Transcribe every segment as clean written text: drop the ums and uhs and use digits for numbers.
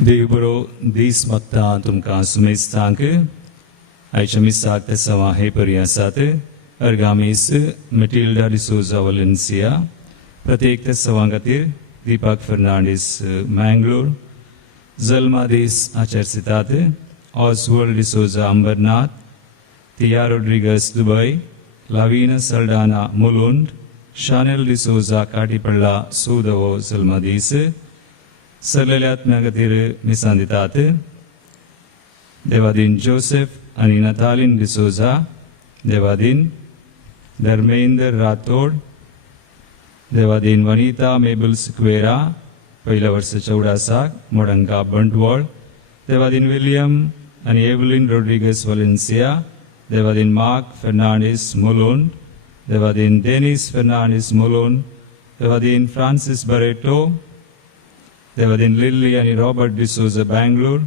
देवबरो दीस मत्ता तुमका सुमेस्तांक आयच्या मिसाक तेसवा हे पर्यासात अर्गामीस मेटिल्डा डिसोजा वलेन्सिया प्रत्येक तेसवा खातीर दीपक फर्नांडीस मैंगलोर जल्मा देस आचर्सितात ऑसवर्ल्ड डिसोजा अंबरनाथ तिया रोड्रिगस दुबई लावीना सल्डाना मुलुंड शानेल डिसोजा काटीपल्ला सूदवो जल्मा देस सरलेल्यात्म्या खातीर मिसान दितात देवादीन जोसेफ आनी नतालीन डिसोजा देवादीन धर्मेंद्र राठोड देवादीन वनिता मेबल सिक्वेरा पहिल्या वर्साच्या उडासाक मोडंका बंटवळ देवादीन विलियम आनी एवलिन रोड्रिगस वलेन्सिया देवादीन मार्क फर्नांडीस मोलोन देवादीन डेनिस फर्नांडीस मोलोन देवादीन फ्रांसिस बरेटो देवादीन लिली आणि रॉबर्ट डिसोजा बैंगलोर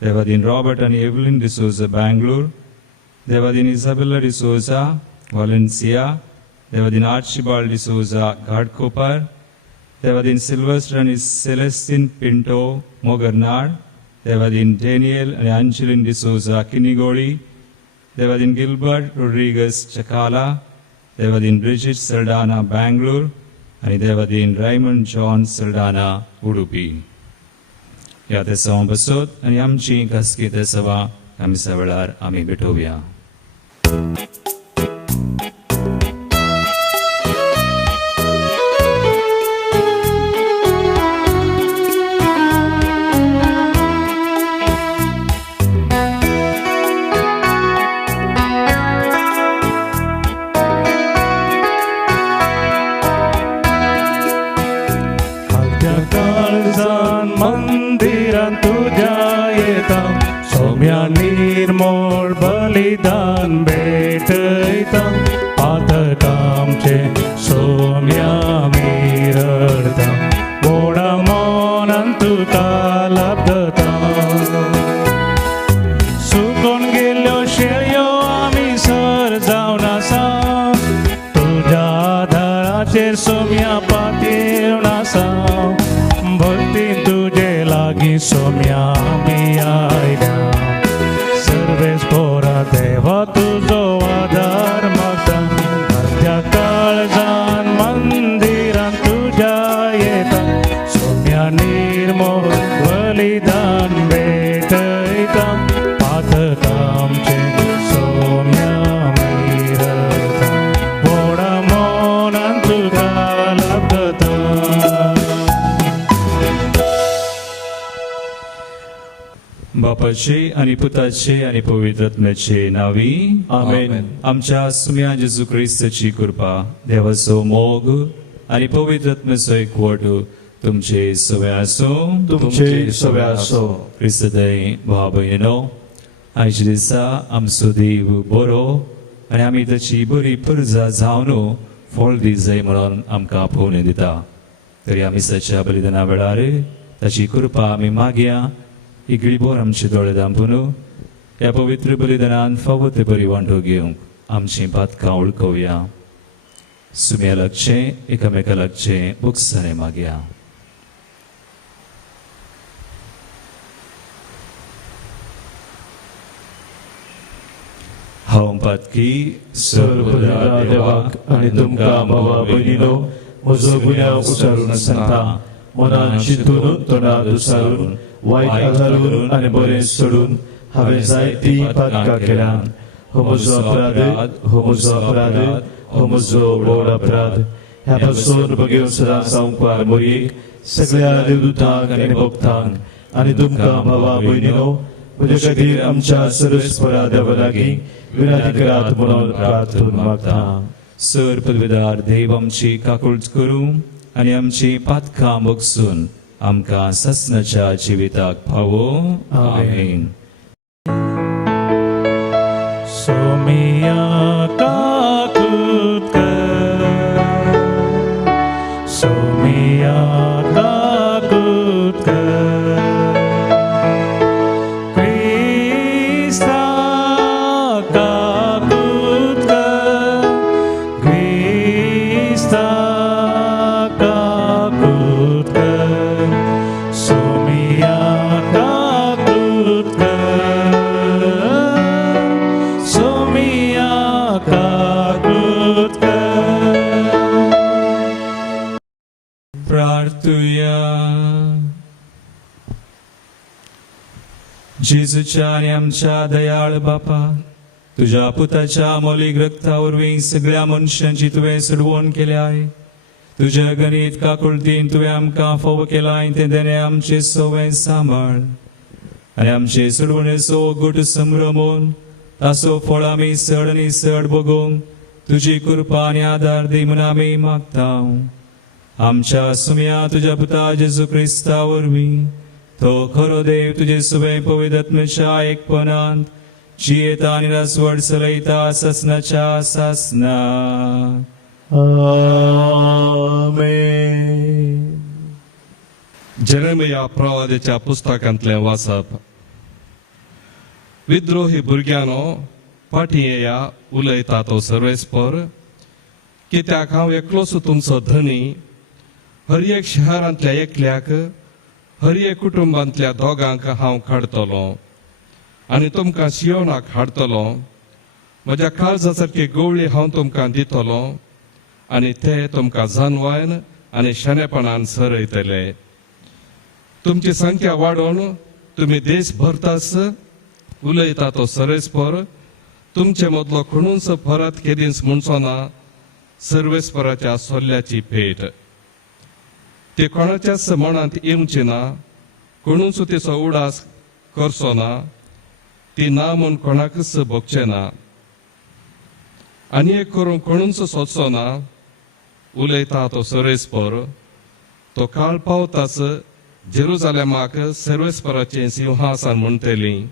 देवादीन रॉबर्ट आणि एवलिन डिसोजा बैंगलोर देवादीन इसाबेला डिसोजा वालेन्सिया देवादीन आर्चिबाल्ड डिसोजा घाटकोपर देवादीन सिल्वेस्टर आणि सेलेस्टिन पिंटो मोगरनाड देवादीन डेनियल आणि अंजलिन डिसोजा किनिगोळी देवादीन गिल्बर्ट रोड्रिगस चकाला देवादीन ब्रिजिट सल्डाना बैंगलोर आणि देवादीन रायमंड जॉन सल्डाना उडुपी ह्या तेसवा बसत आणि आमची खासगी तेसवा आमच्या वेळार आम्ही भेटूया. निर्मोल बलिदान भेटयता पातकामचे सोम्या मिरडता गोडा मोनान तुका लाभता सुकून गेल्यो शेळयो आमी सर जावन आसा तुज्या आदाराचेर सोम्या पातीवन आसा भक्तीन तुजे लागीं सोम्या आमी आयल्या देवा तुझो आधार मागता अर्ध्या काळजान मंदिरान तुझ्या येता सोम्या निर्मोल बलिदान भेटयता पातकामचे सोम्या मिरता व्हडा मोनान तुका लाभता. बापाचे आणि पुताचे आणि पवित्र आत्म्याचे नावी आमेन. आमच्या सुम्या जेजू ख्रिस्ताची कृपा देवाचो मोग आणि पवित्र आत्म्याचो एकवट तुमचे सगळे असो तुमचे सगळे असो. ख्रिस्तदय भाव भयणो आयच्या दिसा आमचो देव बरो आणि आमी ताची बरी परजा जावन फळ दी जाय म्हणून आमकां पळोवन दिता तरी आमी सच्या बलिदाना वेळार ताची कृपा आमी मागया इगळी बोर आमचे दोळे दांपून ह्या पवित्र बलिदानान फावो ते बरी वांटो घेवंक आमची पातकां उळकवया. सुम्या लागचे एकामेका लागचे बुकसाने मागया. हांव पातकी सर्वबला देवाक आनी तुमकां भावा भयणीनो म्हजो गुन्यांव उचारून सांगता मनान चिंतून तोंडात उसारून वायट आदारून आनी बरें सोडून हांवें जायती पातकां केल्यात. हो म्हजो अपराध हो म्हजो अपराध हो म्हजो व्हड अपराध. ह्या पासून बगेव सदां सांगपार मोरयेक सगळ्या देवदूतांक आनी भक्तांक आनी तुमकां भावा भयणीनो म्हजे खातीर आमच्या सर्वेस्परा देवा लागीं विनंती करात म्हणून प्रार्थून मागता. सर पदवीदार देव आमची काकूळट करूं आनी आमची पातकां मोगसून आमकां ससनाच्या जिविताक फावो. आमेन. सोमिया काकूट कर सोमिया काकूट कर क्रिस्ता काकूट कर क्रिस्ता काकूट कर सोमिया जेजूच्या आणि आमच्या दयाळ बापा, तुझ्या पुताच्या मौलिक रक्तावरवीं सगळ्या मनशांची तुवें सोडवण केल्या आहे. तुझ्या गणित काकुळतीन तुवें आमकां फोव केलाय ते देणे आमचे सवय सांबाळ आनी आमचे सोडवणेचो गुट संभ्रमून ताचो फळ आमी चड आनी चड भोगूंक तुजी कृपा आनी आदार दी म्हूण आमी मागता. आमच्या सुमया तुझ्या पुता जेजू क्रिस्ता वरवीं तो खरो देव तुजे सुबे पवित्र आत्म्याच्या एकपणांत जियेता आनी रासवड चलयता ससनाच्या सासना. आमेन. जेरेमिया प्रवादीच्या पुस्तकांतलें वाचप. विद्रोही भुरग्यानो, फाटीं येया, उलयता तो सर्वेस्पर, कित्याक हांव एकलोच तुमचो धनी. हर एक शहरांतल्या एकल्याक, हर एक कुटुंबांतल्या दोगांक हांव काडटलो आनी तुमकां सियोनाक हाडटलो. म्हज्या काळजा सारकी गवळी हांव तुमकां दितलो आनी ते तुमकां जानवान आनी शेणेपणान सरयतले. तुमची संख्या वाडोवन तुमी देश भरतास, उलयता तो सर्वेस्पर, तुमचे मदलो कोणूच परत केदींच म्हणचो ना सर्वेस्पराच्या सोल्ल्याची भेट. ते कोणाच्याच मनांत येवची ना, कोणूच तिचो उडास करचो ना, ती ना म्हूण कोणाकच भोगचे ना, आनी एक करून कोणूच सोदचो ना, उलयता तो सर्वेस्पर. तो काळ पावताच जेरुजालेमाक सर्वेस्पराचें सिंहासन म्हणटलीं.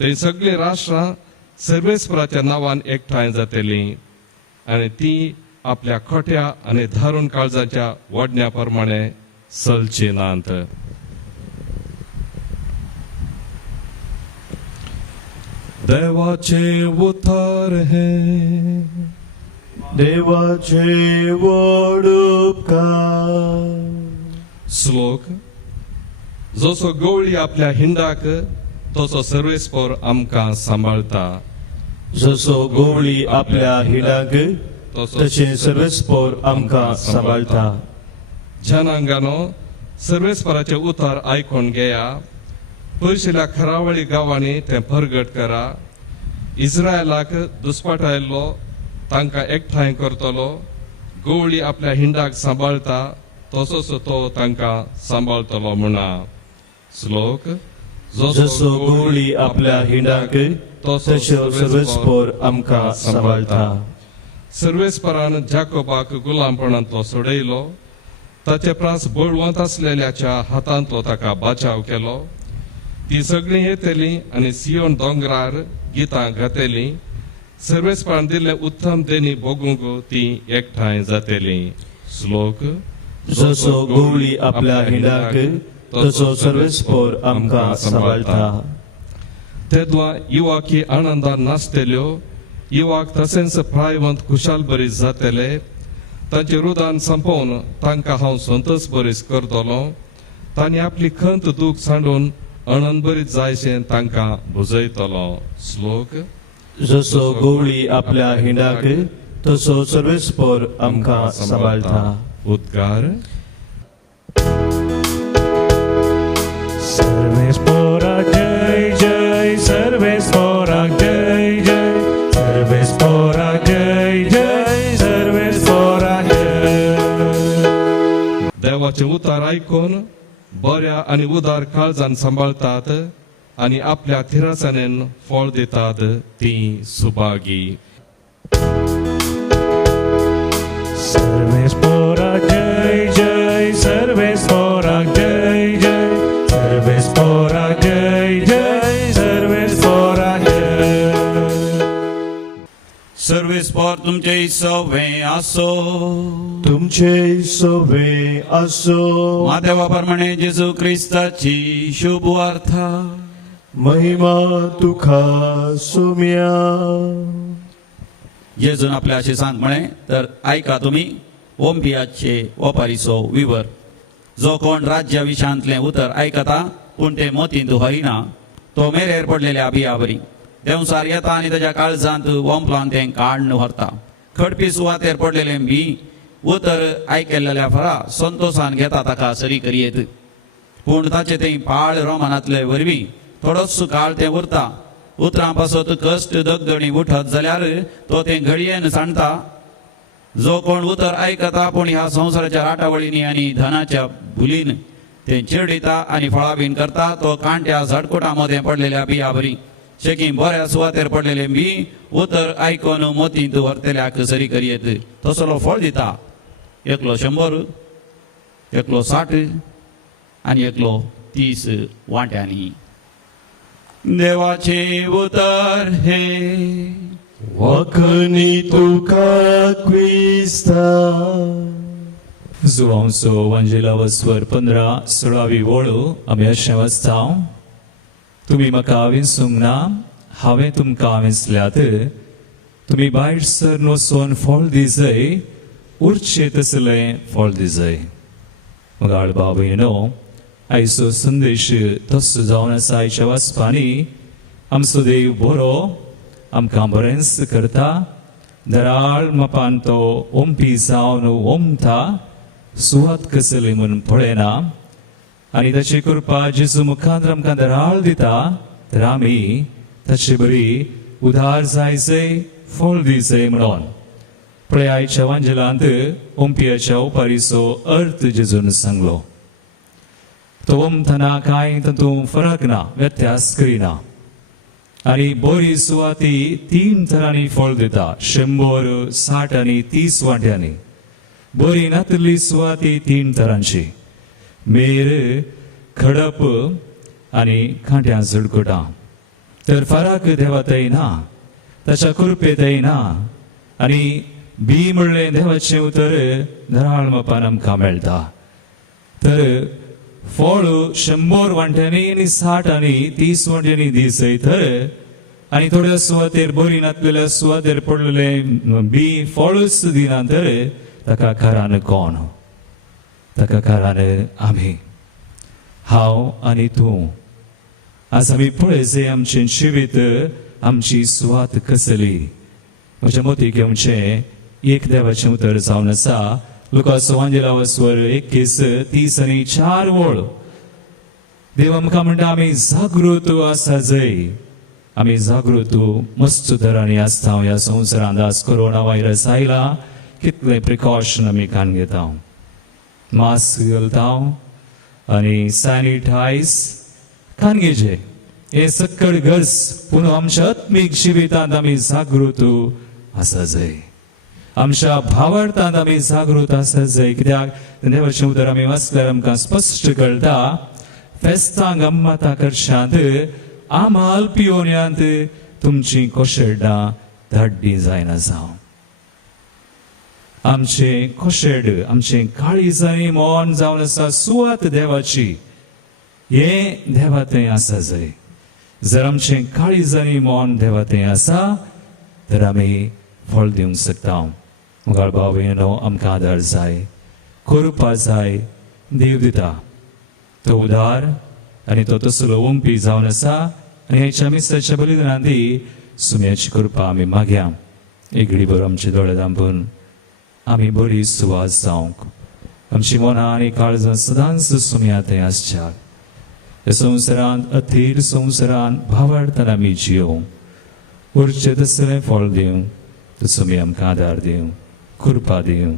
थंय सगळीं राष्ट्रां सर्वेस्पराच्या नांवान एकठांय जातलीं आनी ती आपल्या खोट्या आनी धारून काळजाच्या वडण्या प्रमाणे चलची नात. देवाचे उतार हे, देवाचे व्हड उपकार. श्लोक. जसो गवळी आपल्या हिंडाक तसो सर्वेस्पर आमकां सांबाळता. जसो गवळी आपल्या हिडाक तशें सर्वेस्पर आमकां सांबाळता. जनांगानो, सर्वेस्पराचे उतार आयकून घेया. पयशिल्ल्या खरावळी गांवांनी ते परगट करा. इस्रायलाक दुस्पाटायल्लो तांकां एकठांय करतलो. गवळी आपल्या हिंडाक सांबाळता तसोच तो तांकां सांबाळतलो म्हणा. श्लोक. जसो गवळी आपल्या हिंडाक तसो सर्वेस्पर आमकां सांबाळता. सर्वेस्परान जाकोबाक गुलामपणांतलो सोडयलो. ताचे प्रास बळवंत आसलेल्याच्या हातांतलो ताका बाचाव केलो. ती सगळीं येतलीं आनी सियोन दोंगरार गितां घातलीं. सर्वेस्परान दिल्लें उत्तम देणी भोगूंक ती एकठांय जातलीं. श्लोक. जसो गवळी आपल्या हिंडाक तसो सर्वेस्पर आमकां सांबाळता. तेदवा युवाकी आनंदान नाचतल्यो. युवाक तशेंच प्रायवंत खुशाल बरीस जातले. तांचे रुदान संपोवन तांकां हांव संतोष बरीस करतलो. तांणी आपली खंत दूख सांडून आनंद बरीच जायशें तांकां बुजयतलो. श्लोक. जसो गवळी आपल्या हिंडाक तसो सर्वेस्पर आमकां सांबाळता. उद्गार. सर्वेस्पराक जय जय, सर्वेस्पराक जय जय, सर्वेस्पराक जय जय, सर्वेस्पराक जय. देवाचे उतार आयकून बऱ्या आनी उदार काळजान सांबाळतात आनी आपल्या थिरासानेन फळ दितात ती सुभागी. सर्वेस्पराक जय जय, सर्वेस्पराक जय जय, सर्वेस्पराक जय जय, सर्वेस्पराक जय. सर्वेस्पर तुमचे सवे आसो, तुमचे सवे आसो. देवा प्रमाणे जेजू क्रिस्ताची शुभ वार्ता. महिमा तुका सोम्या. जेजून आपल्या शिसांत म्हणे तर ऐका तुम्ही ओंपियाचे ओपारीचो विवर. जो कोण राज्या विशांतले उतर ऐकता पूण ते मोतीन दुहयना तो मेरेर पडलेल्या बियावरी देवसार येता आनी ताच्या काळजांत ओंपलान तें काडून व्हरता. खडपी सुवातेर पडलेले बी उतर आयकेल्ल्या फरा संतोषान घेता ताका सरी करियेत. पूण ताचे तें पाळ रोमानांतले वरवीं थोडोच काळ ते उरता उतरां पासत कश्ट दगदणी उठत जाल्यार तो ते घडयेन सांडता जो कोण उतर आयकता पूण ह्या संवसाराच्या राटावळींनी आनी धनाच्या भुलीन ते चिडीता आनी फळाबीन करता तो कांट्या झडकुटां मदें पडलेल्या बिया बरी शेकी बऱ्या सुवातेर पडलेले बी उतर आयकोन मोतींत व्हरतल्याक सरी करियेत तसलो फळ दिता एकलो 100 एकलो 60 आनी एकलो 30 वांट्यांनी देवाचे उतर हे वखनी तुका क्रिस्ता जुवांचो वंजेलावो स्वर 15 16वी वळू आमी अशें वाचता तुमी म्हाका विंसूंक ना हांवें तुमकां विंसल्यात तुमी भायर सर वचून फळ दिजय उरचे तसलें फळ दिजय मोगाळ भाव भयणो आयचो संदेश तसो जावन आसा आयच्या वाचपांनी आमचो देव बरो आमकां बरेंच करता दराळ मापान तो ओंपी जावन ओंपता सुवात कसली म्हूण पळयना आनी ताची कृपा जेजू मुखांत आमकां दराळ दिता तर आमी ताची बरी उदार जायचें फळ दिवचें म्हणून पळय आयच्या वांजेलांत ओंपियाच्या ओपारीचो अर्थ जेजून सांगलो तो ओंपतना कांय तातूंत फरक ना व्यत्यास करिना आनी बरी सुवाती 3 तरांनी फळ दिता 100 60 आनी 30 वांट्यांनी बरी नातली सुवाती 3 तरांची मेर खडप आनी खांट्या झडकुटां तर फरक देवातय ना ताच्या कृपेतय ना आनी बी म्हणलें देवाचें उतर दराळ मापान आमकां मेळटा तर फळ 100 वांट्यांनी आनी 60 आनी 30 वांट्यांनी दिसय तर आनी थोड्या सुवातेर बरी नातलेल्या सुवातेर पडलेले बी फळूच दिना तर ताका खरान कोण ताका खरान आमी हांव आनी तूं आज आमी पळयचे आमचें जिवीत आमची सुवात कसली म्हज्या मती घेवचें एक देवाचें उतर जावन आसा लुकाचो वंजेलावो स्वर 21 30 आनी 4 वळ देव आमकां म्हणटा आमी जागृत आसा जंय आमी जागृत मस्त तरांनी आसता ह्या संवसारांत आज कोरोना व्हायरस आयला कितले प्रिकॉशन आमी कान घेता मास्क घालता आनी सॅनिटायज कान घेवचे हे सक्कळ गरज पूण आमच्या आत्मीक जिवितांत आमी जागृत आसा जंय आमच्या भावार्थांत आमी जागृत आसा जंय कित्याक देवाचें उतर आमी वाचल्यार आमकां स्पश्ट कळटा फेस्तांक अम्माता करशांत आमाल पियोन्यांत तुमची कोशेडां धाड्डी जायना जावं आमचें कोशेड आमचें काळीजांनी मोन जावन आसा सुवात देवाची हे देवातें आसा जंय जर आमचें काळीजांनी मोन देवातें आसा तर आमी फळ दिवंक शकता मुगाळ भाव भयणो आमकां आदार जाय कृपा जाय देव दिता तो उदार आनी तो तसलो ओंपी जावन आसा आनी हेच्या मिसाच्या बलिदानांती सुम्याची कृपा आमी मागया एक घडी भर आमचे दोळे धांपून आमी बरी सुवात जावंक आमची मनां आनी काळजां सदांच सुम्या थंय आसच्यात ह्या संवसारांत अथीर संवसारांत भावार्थान आमी जियोंक उरचें तसलें फळ दिवं तसो आमी आमकां आदार दिवं कृपा दिवं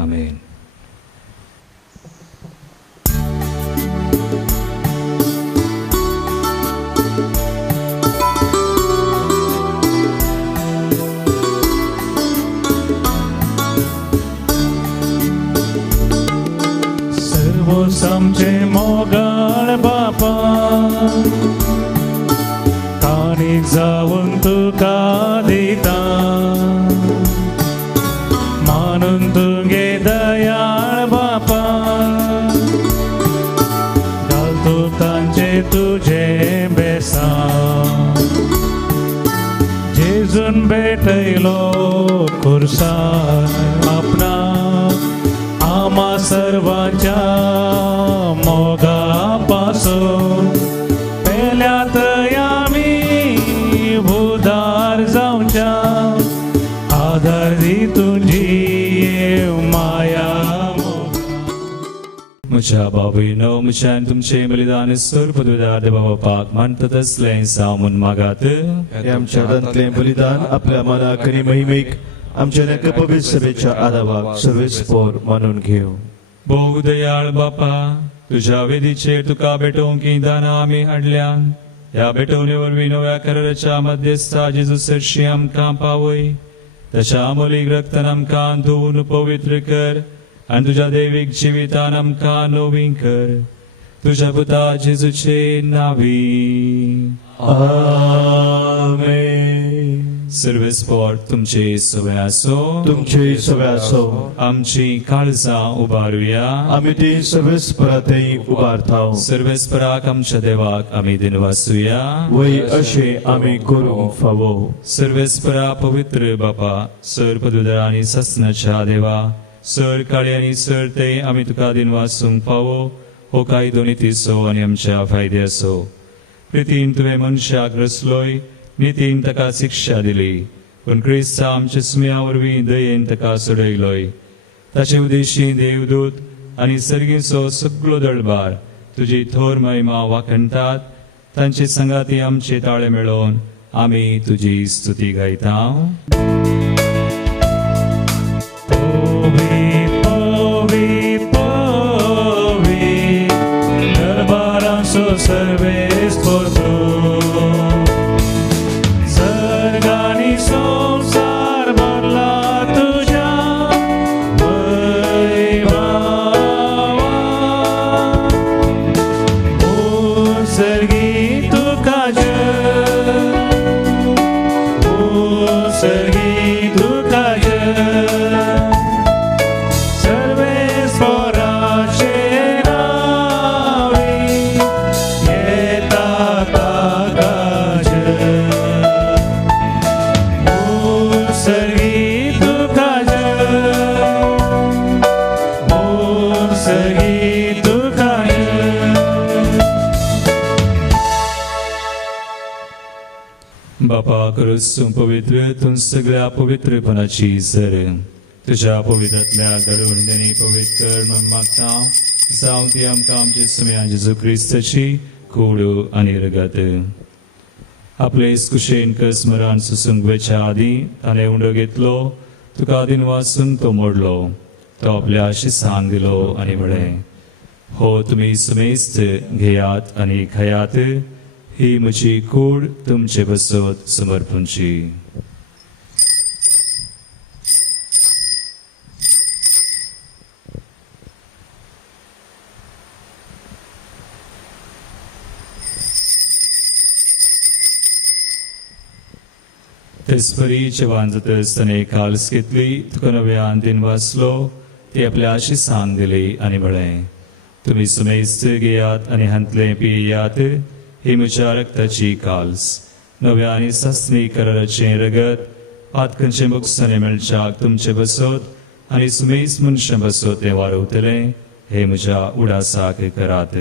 आमेन आमचे मोगाळ बापा काणीक जावून तुका दिता मानून तुगे दयाळ बापा घाल तूं तांचे तुझे बेसा जेजून भेटयलो खुर्सार आपणा आम्हा सर्वांच्या मोगा पासून पेल्यात आमी उदार जावच्या आदार दी तुझी माया म्हज्या तुझ्या बाबूनो म्हज्यान तुमचे बलिदान स्वरूप पदवीदार देवापाक मानतात असलें सामून मागात हे आमच्या दांतले बलिदान आपल्या मनाक आणि महिमेक आमच्या नक पवित्र सभेच्या आदावाक सर्वेस्पोर मानून घेऊ. भोव दयाळ बापा तुझ्या वेदीचेर तुका भेटोवंकी दाना आमी हाडल्यान ह्या भेटवणे वरवीं नव्या कराराच्या मध्यस्था जेजू सरशी आमकां पावय. तशा अमोलीक रक्तान आमकां धुवन पवित्र कर आनी तुझ्या दैवीक जिवितान आमकां नवीन कर. तुझ्या पुता जेजूचे नावी आमेन. सर्वेस्पोर तुमचे सवय आसो. तुमचे सगळे असो. आमची काळजां उबारुया. आम्ही ती सर्वेस्परातही उबारताव. सर्वेस्पराक आमच्या देवाक आमी दिनवासुया. वय अशे आम्ही करूंक फावो. सर्वेस्परा पवित्र बापा सर पदवीधर आनी ससनाच्या देवा सर काळे आनी सर ते आमी तुका दिनवासूंक फावो. हो कायदो नितीसो आनी आमच्या फायदे असो. प्रितीन तुवें मनशाक रचलोय नितीन ताका शिक्षा दिली पूण क्रिस्ता आमच्या सुम्या वरवीं दयेन ताका सोडयलोय. ताचे उद्देशी देवदूत आनी सर्गीचो सगळो दळबार तुजी थोर महिमा वाखणटात. तांचे संगाती आमचे ताळे मेळोवन आमी तुजी स्तुती गायता. सर्वेस्पोर सर्गानी संसार भरला तुझ्या वैभवान. सर्गी तुका सर्गी तुका सर्वेस्पोराचे बापा करूसूं पवित्र तूं सगळ्या पवित्रपणाची सर तुझ्या पवित्रांतल्या दळून देणी पवित्र कर म्हूण मागता. जावं ती आमकां आमचे सुम्या जेजू क्रिस्ताची कूड आनी रगत. आपले कुशेन कसमरान सुसूंक वेच्या आदी ताणें उंडो घेतलो तुका दिनवासून तो मोडलो. तो आपल्या शिसांक दिलो आनी म्हळें हो तुमी सुमेस्त घेयात आनी खयात. ही म्हजी कूड तुमचे बसत समर्पणची. तेसपरीचे वांजतस ताणें काल्स घेतली तुका नव्यान दिनवासलो ती आपल्या शिसांक दिली आनी म्हळें तुमी सुमेस्त घेयात आनी हांतले पियेयात. ही म्हज्या रक्ताची काल्स नव्या आनी सस्नी कराराचें रगत पातकांचे मोक्षाने मेळच्याक तुमचे बसत आनी सुमेस मनशां बसत तें वाडवतलें. हे म्हज्या उडासाक करात.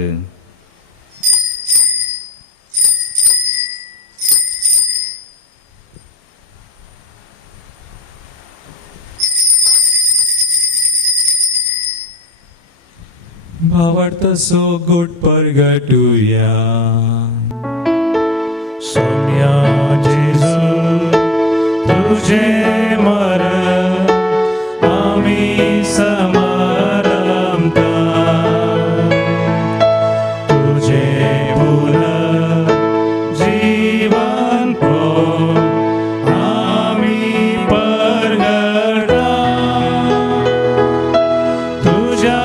भावार्थसो गोड परगटुया. सोन्या जेजू तुझे मरण आम्ही समारंभता. तुझे पुनर्जीवन कोण आम्ही परगटा. तुझ्या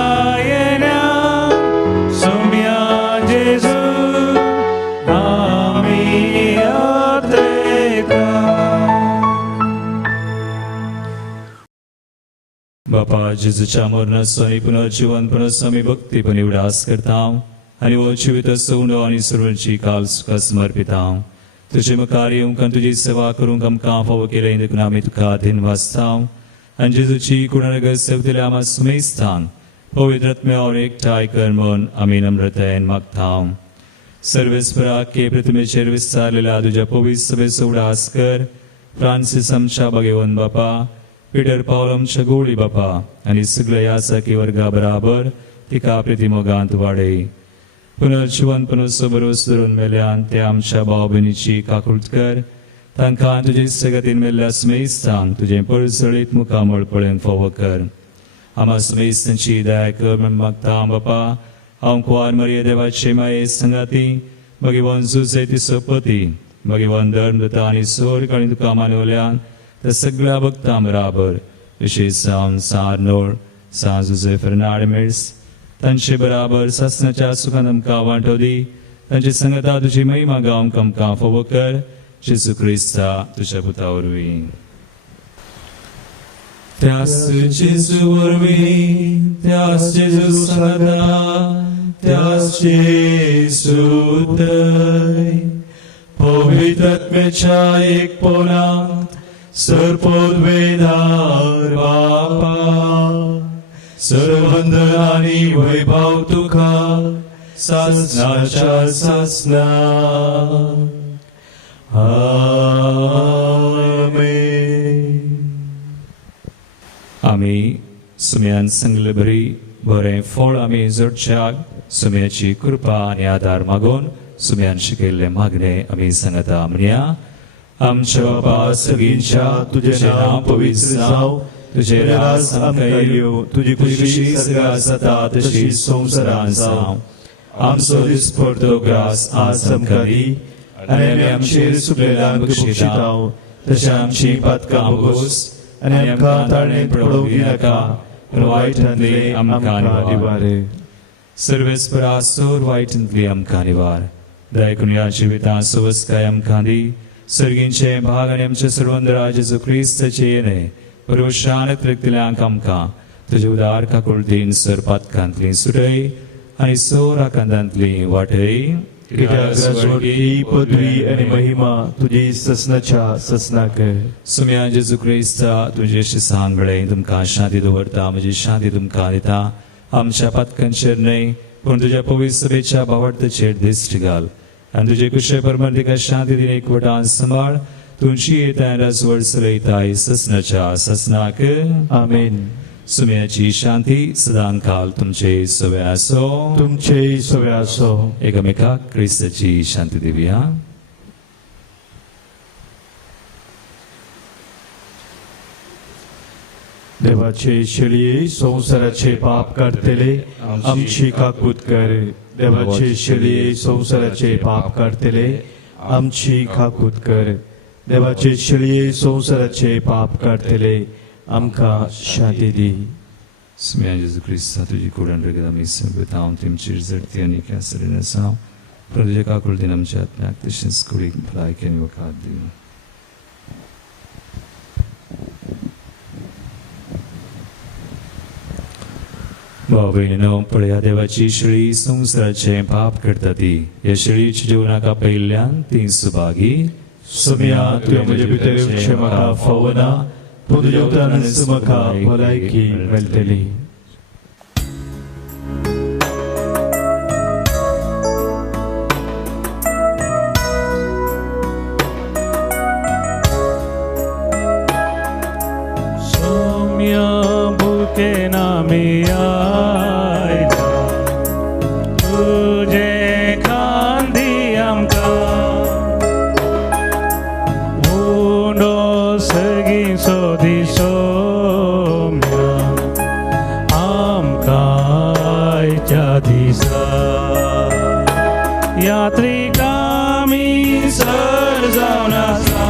बापा जेजूच्या मरणाचो आनी पुनर्जीवनपणाचो आमी भक्तीपणी उडास करता आनी हो जिवीत सोडो आनी सर्वांची काल सुखा समर्पिता. तुजे मुखार येवंक आनी तुजी सेवा करूंक आमकां फावो केलें देखून आमी तुका दिनवासता. आनी जेजूची कुणानगर सेवतले आमी सुमेस्तान पवित्र आत्म्यावर एकठांय कर म्हूण आमी नम्रतायेन मागता. सर्वेस्पराक के प्रतिमेचेर विस्तारलेल्या तुज्या पवित्र सभेचो उडास कर. फ्रांसीस आमच्या भगवन बापा, पीटर पावल आमच्या गोळी बापा आनी सगळ्या यासाकी वर्गा बराबर तिका प्रितिमोगांत वाडय. पुनर्जीवन पुनर्सबरोस धरून मेल्यान ते आमच्या भाव भयणीची काकुळट कर. तांकां तुजे सगतीन मेल्ल्या स्मेस्तांक तुजें पळसळीत मुखामळ पळोवंक फावो कर. आम्हा स्मेस्तांची दया कर म्हूण मागता बापा. हांव कुंवार मरिये देवाचे माये संगाती मागी वंजूचे तिचो पती मागी धर्मदत्ता आनी सोर काळी तुका मानवल्यान त्या सगळ्या भक्तां बराबर विशेष जावन सारनोळ जुजे फर्नांडीस तांचे बराबर सासणाच्या सुखान आमकां वांटो दी. तांची संगता तुजी महिमा गावंक आमकां फावो कर. जेजू क्रिस्ता तुज्या पुता वरवीं. त्यास जेजू वरवीं त्यास जेजू संगता त्यास जेजू उदय पवित्र आत्म्याच्या एकपणांत सर्पोद्वेदार बापा सर्ववंदन आनी वैभव तुका सासणाच्या सासना. आमेन. आमी सुम्यान सांगले बरी बरें फळ आमी जोडच्याक सुम्याची कृपा आनी आदार मागून सुम्यान शिकयल्ले मागणे आमी सांगता म्हणया. आमच्या बापा सगळींच्या तुझे नांव पवित्र जावं. तुझे राज आमकां येवं. तुजी खुशी सगळ्या जाता तशी संवसारांत जावं. आमचो दिसपडटो ग्रास आज आमकां दी आनी आमी आमचेर सुकलेल्यांक बक्षितांव तशें आमची पातकां बगोस आनी आमकां ताळणेंत पडोवंक दिनाका पूण वायटांतले आमकां निवार. सर्वेस्परा सोर वायटांतली आमकां निवार. दया करून ह्या जिवितांत सुवस्काय आमकां दी. सर्गींचे भाग आनी आमचे सर्वंदरा जेजू क्रिस्ताचे येणे परमेशान त्रिकतिल्यांक आमकां तुजे उदार काकुळटीन सर पातकांतली सुटय आनी सोर आकांतांतली वाटय. कित्याक पदवी आनी महिमा तुजी ससनाच्या ससनाक. सुम्या जेजू क्रिस्ता तुजे सांगळे तुमकां शांती दवरता. म्हजी शांती तुमकां दिता. आमच्या पातकांचेर न्हय पूण तुज्या पवित्र सभेच्या भावार्थाचेर दिश्ट घाल आनी तुजे कुशे परमर्दिका शांती दिन एकवटान सांबाळ. तुमची येताय राजवड चलयताय ससनाच्या ससनाक. आमेन. सुम्याची शांती सदां काल तुमचे सवे आसो. तुमचे सवे आसो. एकामेकाक क्रिस्ताची शांती दिवया. देवाचे शेळये संसाराचे पाप काढतले आमची काकूत कर. देवाचे शेळये संसाराचे पाप काढतले आमची काकूत कर. देवाचे शेळये संसाराचे पाप काढतले आमकां शांती दी. सुम्या जेजू क्रिस्ता तुजी कुडण रगत आमी सगळें हांव तेमचेर जडती आनी कॅसरीन आसा. पूण तुजे काकुळ दिन आमच्या आत्म्याक तशेंच कुडीक भलायकी आनी वखाद दी. भाव भयणीनो पळया देवाची शेळी संवसाराचे पाप करता ती. ह्या शेळीच्या जिवनाका पयल्यान ती सुभागी. सुम्या तुवें म्हजे भितर येवचें म्हाका फावो ना पूण तुज्या उतरांनीच म्हाका भलायकी मेळटली. सौम्या भुकेन आमी आयला तुजे खांदी आमकां उंडो सगळी सोदी सौम्या आमकां आयच्या दिसा यात्रिका आमी सर जावन आसा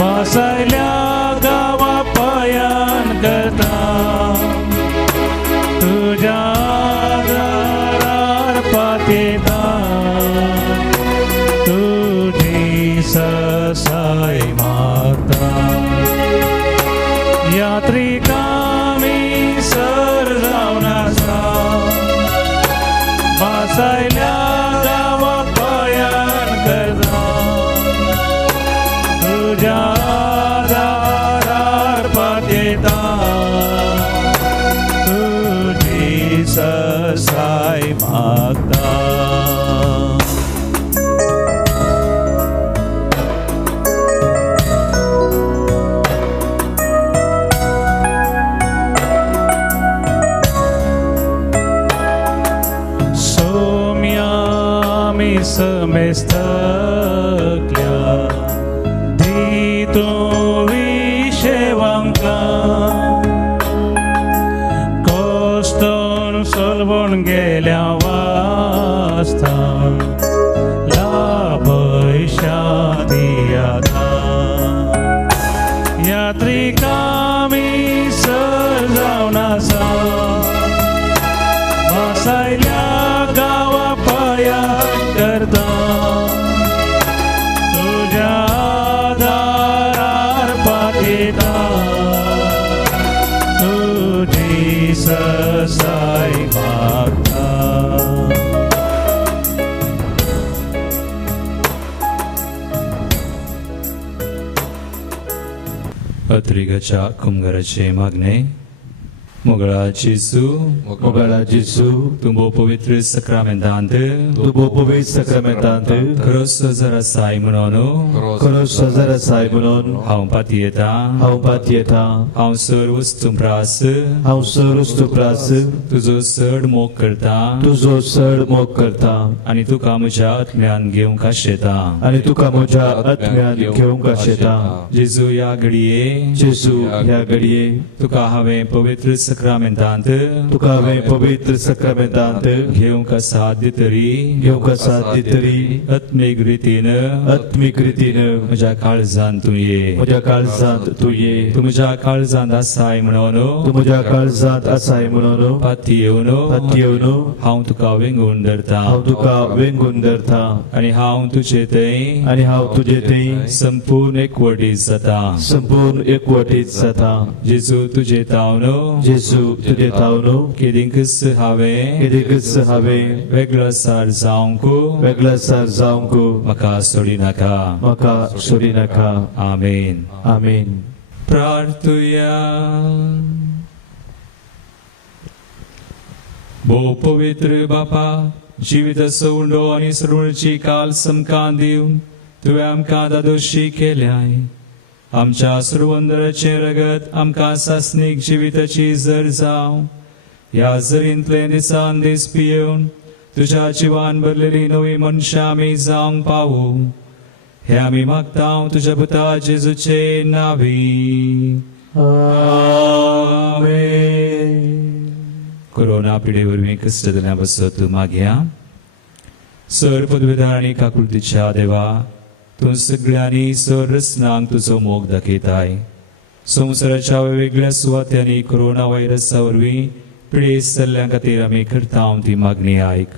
बसयल्या गांवा पयान करता तुज्या दारार पातयता तुजी ससाय मागता यात्रिका आमी सर जावन आसा बसयल्या गांवा पयान करता तुज्या दारार पातयता तुजी ससाय मागता. समस्तकल्या दितो विशेवांका कोस्ton सोलवून गेल्या वास्ता लाभैशा दियाता यात्रिकामी सजावून आसा वासायल्या गावा पाया करता तुझ्या दारार पातिता तुझी ससाय मागता पत्रिकेच्या कुंभाराचे मागणे मोगळा जेसू मोगळा जेसू तुंबो पवित्र सक्रमेंतांत तुबो पवित्र सक्रमेंतांत खरोस जरा साय म्हणून खरोस जरा साय म्हणून हांव पातयेता हांव पातयेता हांव सर वस्तू प्रास हांव सरस्तु प्रास तुजो चड मोग करता तुजो चड मोग करता आनी तुका म्हज्या आत्म्यान घेवंक आशेता आनी तुका म्हज्या आत्म्यान घेवंक आशेता जेजू ह्या घडये जेजू ह्या घडये तुका हांवें पवित्र सक्रमेंतांत तुका हांवें पवित्र सक्रमेंतांत घेवंक साध्य तरी घेवंक साध्य तरी आत्मीक रितीन आत्मीक रितीन म्हज्या काळजांत तूं ये म्हज्या काळजांत तूं ये तूं म्हज्या काळजांत आसाय म्हणून तूं म्हज्या काळजांत आसाय म्हणून पातयेवन पातयेवन हांव तुका वेंगून धरता हांव तुका वेंगून धरता आनी हांव तुजे थंय आनी हांव तुजे थंय संपूर्ण एकवटीत जाता संपूर्ण एकवटीत जाता जेजू तुजे तावन जेजू तुजे तावन केदींकच हांवें केदीकच हांवें वेगळो सार जावंक वेगळा सार जावंक म्हाका सोडी नाका म्हाका सोडी नाका आमेन आमेन प्रार्थुया भोव पवित्र बापा जिविताचो उंडो आनी सरुळची काल समकान दिवन तुवें आमकां दादोशी केल्याय आमच्या सुरवंदराचे रगत आमकां सासनीक जिविताची जर जावं ह्या जरींतले दिसान दीस पियेवन तुज्या जिवान भरलेली नवी मनशां आमी जावंक पावू हे आमी मागता तुज्या पुता जेजूचे नावी आमेन कोरोना पिडे वरवीं कश्ट जाल्या बसत मागया सर पदवीदार आनी काकुळतीच्या देवा तूं सगळ्यांनी सर रचनांक तुजो मोग दाखयताय संवसाराच्या वेगवेगळ्या सुवात्यांनी कोरोना व्हायरसा वरवीं पिडेस जाल्ल्या खातीर आमी करता ती मागणी आयक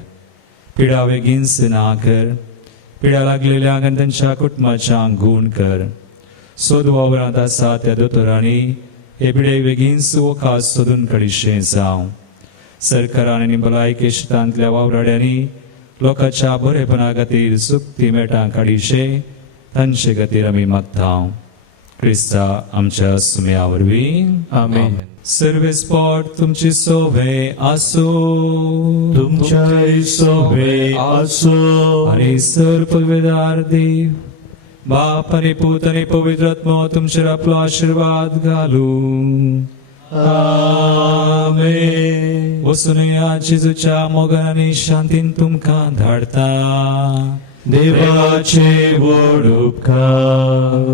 पिडा बेगीनच ना कर पिड्या लागलेल्यांक आनी तांच्या कुटुंबाच्यांक गूण कर सोद वावरांत आसा त्या दोतोरांनी हे पिडे बेगीनच वखास सोदून काडिशें जावं सरकारान आनी भलायके शेतांतल्या वावराड्यांनी लोकांच्या बरेपणा खातीर सुक्ती मेटां काडिशे तांचे खातीर आमी मागता क्रिस्ता आमच्या सुम्या वरवीं आमेन सर्वेस्पोट तुमची सोवे आसो तुमच्या सोबे आसो आनी सर पदवेदार देव बाप आनी पूत आनी पवित्र आत्मा तुमचेर आपलो आशीर्वाद घालूं आमेन वचून या जेजूच्या मोगान आनी शांतीन तुमकां धाडता देवाचे व्हड उपकार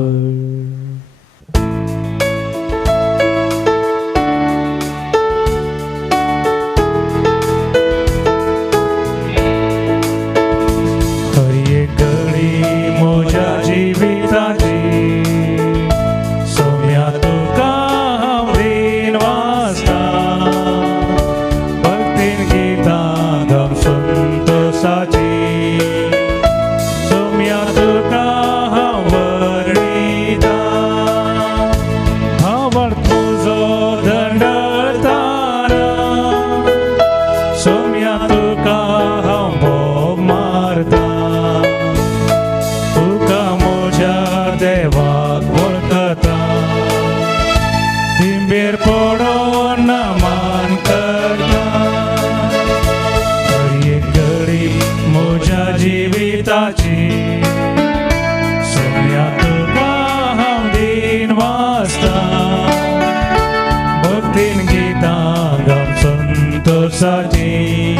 Sati,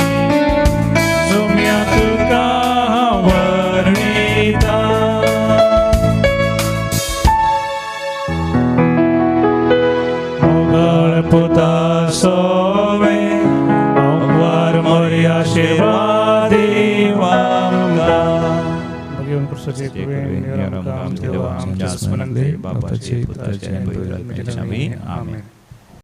Sumya tuka देव आमकां घेऊन पुस्तके आमच्या बापाचे पुत्राचे आणि पवित्र आत्म्याचे नावे. आमेन.